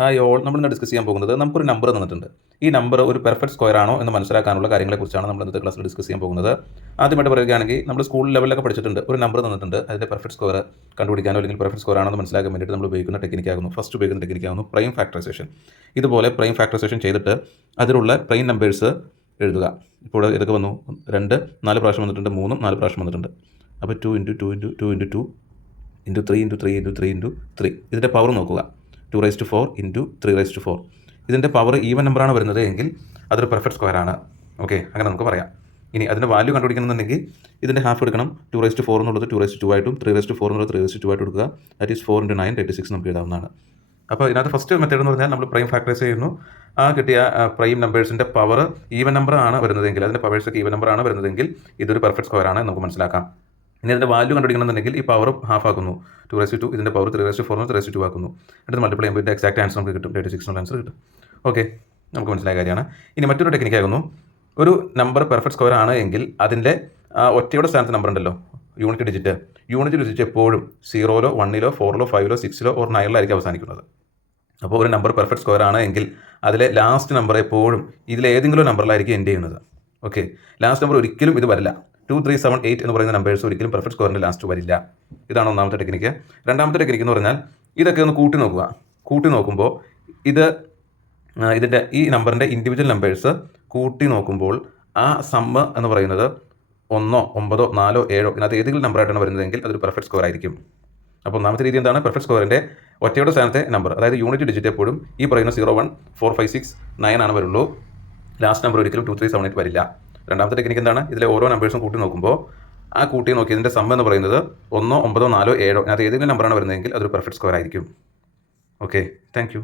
Hi all, നമ്മളിന്ന് discuss ചെയ്യാൻ പോകുന്നത് നമുക്കൊരു നമ്പർ തന്നിട്ടുണ്ട്. ഈ നമ്പർ ഒരു പെർഫെക്റ്റ് സ്ക്വയർ ആണോ എന്ന് മനസ്സിലാക്കാനുള്ള കാര്യങ്ങളെക്കുറിച്ചാണ് നമ്മൾ ഇന്നത്തെ ക്ലാസ്സിൽ ഡിസ്കസ് ചെയ്യാൻ പോകുന്നത്. ആദ്യമായിട്ട് പറയുകയാണെങ്കിൽ നമ്മൾ സ്കൂൾ ലെവലിലൊക്കെ പഠിച്ചിട്ടുണ്ട്. ഒരു നമ്പർ തന്നിട്ടുണ്ട്, അതിൻ്റെ പെർഫെക്റ്റ് സ്ക്വയർ കണ്ടുപിടിക്കാനോ അല്ലെങ്കിൽ പെർഫെക്റ്റ് സ്ക്വയർ ആണെന്ന് മനസ്സിലാക്കാൻ വേണ്ടിയിട്ട് നമ്മൾ ഉപയോഗിക്കുന്ന ടെക്നിക്കാകുന്നു ഫസ്റ്റ് ഉപയോഗിക്കുന്ന ടെക്നിക്കാകുന്നു പ്രൈം ഫാക്ടറൈസേഷൻ. ഇതുപോലെ പ്രൈം ഫാക്ടറൈസേഷൻ ചെയ്തിട്ട് അതിലുള്ള പ്രൈം നമ്പേഴ്സ് എഴുതുക. ഇപ്പോൾ ഇതൊക്കെ വന്നു 2 4 പ്രാവശ്യം വന്നിട്ടുണ്ട്, 3 4 പ്രാവശ്യം വന്നിട്ടുണ്ട്. അപ്പോൾ 2 × 2 × 2 × 2 × 3 × 3 × 3 × 3. ഇതിൻ്റെ പവർ നോക്കുക. 2⁴ × 3⁴. ഇതിൻ്റെ പവർ ഈവൻ നമ്പറാണ് വരുന്നത് എങ്കിൽ അതൊരു പെർഫെക്റ്റ് സ്ക്വയർ ആണ്. ഓക്കെ, അങ്ങനെ നമുക്ക് പറയാം. ഇനി അതിൻ്റെ വാല്യൂ കണ്ടുപിടിക്കണമെന്നുണ്ടെങ്കിൽ ഇതിൻ്റെ ഹാഫ് എടുക്കണം. 2⁴ എന്നുള്ളത് 2⁴ ആയിട്ടും 3⁴ എന്നുള്ളത് 3⁴ ആയിട്ട് എടുക്കുക. ദാറ്റ് ഈസ് 4 × 9 36 നമുക്ക് എഴുതാവുന്നതാണ്. അപ്പോൾ ഇതിനകത്ത് ഫസ്റ്റ് മെത്തേഡ് എന്ന് പറഞ്ഞാൽ നമ്മൾ പ്രൈം ഫാക്ടറൈസ് ചെയ്യുന്നു. ആ കിട്ടിയ പ്രൈം നമ്പേഴ്സിൻ്റെ പവർ ഈവൻ നമ്പർ ആണ് വരുന്നതെങ്കിൽ, അതിൻ്റെ പവേഴ്സൊക്കെ ഈവൻ നമ്പർ ആണ് വരുന്നതെങ്കിൽ ഇതൊരു പെർഫെക്റ്റ് സ്ക്വയർ ആണ് നമുക്ക് മനസ്സിലാക്കാം. ഇനി അതിൻ്റെ വാല്യൂ കണ്ടുപിടിക്കണമെന്നുണ്ടെങ്കിൽ ഈ പവർ ഹാഫ് ആക്കുന്നു. 2⁴ ഇതിൻ്റെ പവർ 3⁴ 3⁴ ആക്കുന്നു. എന്നിട്ട് മൾട്ടിപ്ലൈ ചെയ്യുമ്പോൾ ഇതിൻ്റെ എക്സാക്ട് ആൻസർ നമുക്ക് കിട്ടും. 36 എന്നുള്ള ആൻസർ കിട്ടും. ഓക്കെ, നമുക്ക് മനസ്സിലായ കാര്യമാണ്. ഇനി മറ്റൊരു ടെക്നിക്കാകുന്നു, ഒരു നമ്പർ പെർഫെക്റ്റ് സ്ക്വയർ ആണ് എങ്കിൽ അതിൻ്റെ ഒറ്റയുടെ സ്ഥാനത്ത് നമ്പർ ഉണ്ടല്ലോ, യൂണിറ്റ് ഡിജിറ്റ് എപ്പോഴും 0-ലോ 1-ലോ 4-ലോ 5-ലോ 6-ലോ ഓർ 9-ലോ ആയിരിക്കും അവസാനിക്കുന്നത്. അപ്പോൾ ഒരു നമ്പർ പെർഫെക്റ്റ് സ്ക്വയർ ആണ് എങ്കിൽ അതിലെ ലാസ്റ്റ് നമ്പർ എപ്പോഴും ഇതിലേതെങ്കിലും നമ്പറിലായിരിക്കും എൻഡ് ചെയ്യുന്നത്. ഓക്കെ, ലാസ്റ്റ് നമ്പർ ഒരിക്കലും ഇത് വരില്ല. 2 3 7 8 എന്ന് പറയുന്ന നമ്പേഴ്സ് ഒരിക്കലും പെർഫെക്റ്റ് സ്ക്വയറിൻ്റെ ലാസ്റ്റ് വരില്ല. ഇതാണ് ഒന്നാമത്തെ ടെക്നിക്ക്. രണ്ടാമത്തെ ടെക്നിക്ക് എന്ന് പറഞ്ഞാൽ ഇതൊക്കെ ഒന്ന് കൂട്ടി നോക്കുക. കൂട്ടി നോക്കുമ്പോൾ ഇതിൻ്റെ ഈ നമ്പറിൻ്റെ ഇൻഡിവിജ്വൽ നമ്പേഴ്സ് കൂട്ടി നോക്കുമ്പോൾ ആ സമ്മ് എന്ന് പറയുന്നത് 1 9 4 7 ഇതിനകത്ത് ഏതെങ്കിലും നമ്പറായിട്ടാണ് വരുന്നതെങ്കിൽ അതൊരു പെർഫെക്റ്റ് സ്ക്വയർ ആയിരിക്കും. അപ്പോൾ ഒന്നാമത്തെ രീതി എന്താണ്? പെർഫെക്റ്റ് സ്ക്വയറിൻ്റെ ഒറ്റയുടെ സ്ഥാനത്തെ നമ്പർ, അതായത് യൂണിറ്റ് ഡിജിറ്റ് എപ്പോഴും ഈ പറയുന്ന 0 1 4 5 6 9 ആണ് വരുള്ളൂ. ലാസ്റ്റ് നമ്പർ ഒരിക്കലും 2 3 7 8 വരില്ല. രണ്ടാമത്തെ ടെക്നിക്ക് എന്താണ്? ഇതിലെ ഓരോ നമ്പേഴ്സും കൂട്ടി നോക്കുമ്പോൾ ആ കൂട്ടി നോക്കിയതിൻ്റെ സം എന്ന് പറയുന്നത് 1 9 4 7 അതിനകത്ത് ഏതെങ്കിലും നമ്പറാണ് വരുന്നതെങ്കിൽ അതൊരു പെർഫെക്റ്റ് സ്ക്വയർ ആയിരിക്കും. Okay, thank you.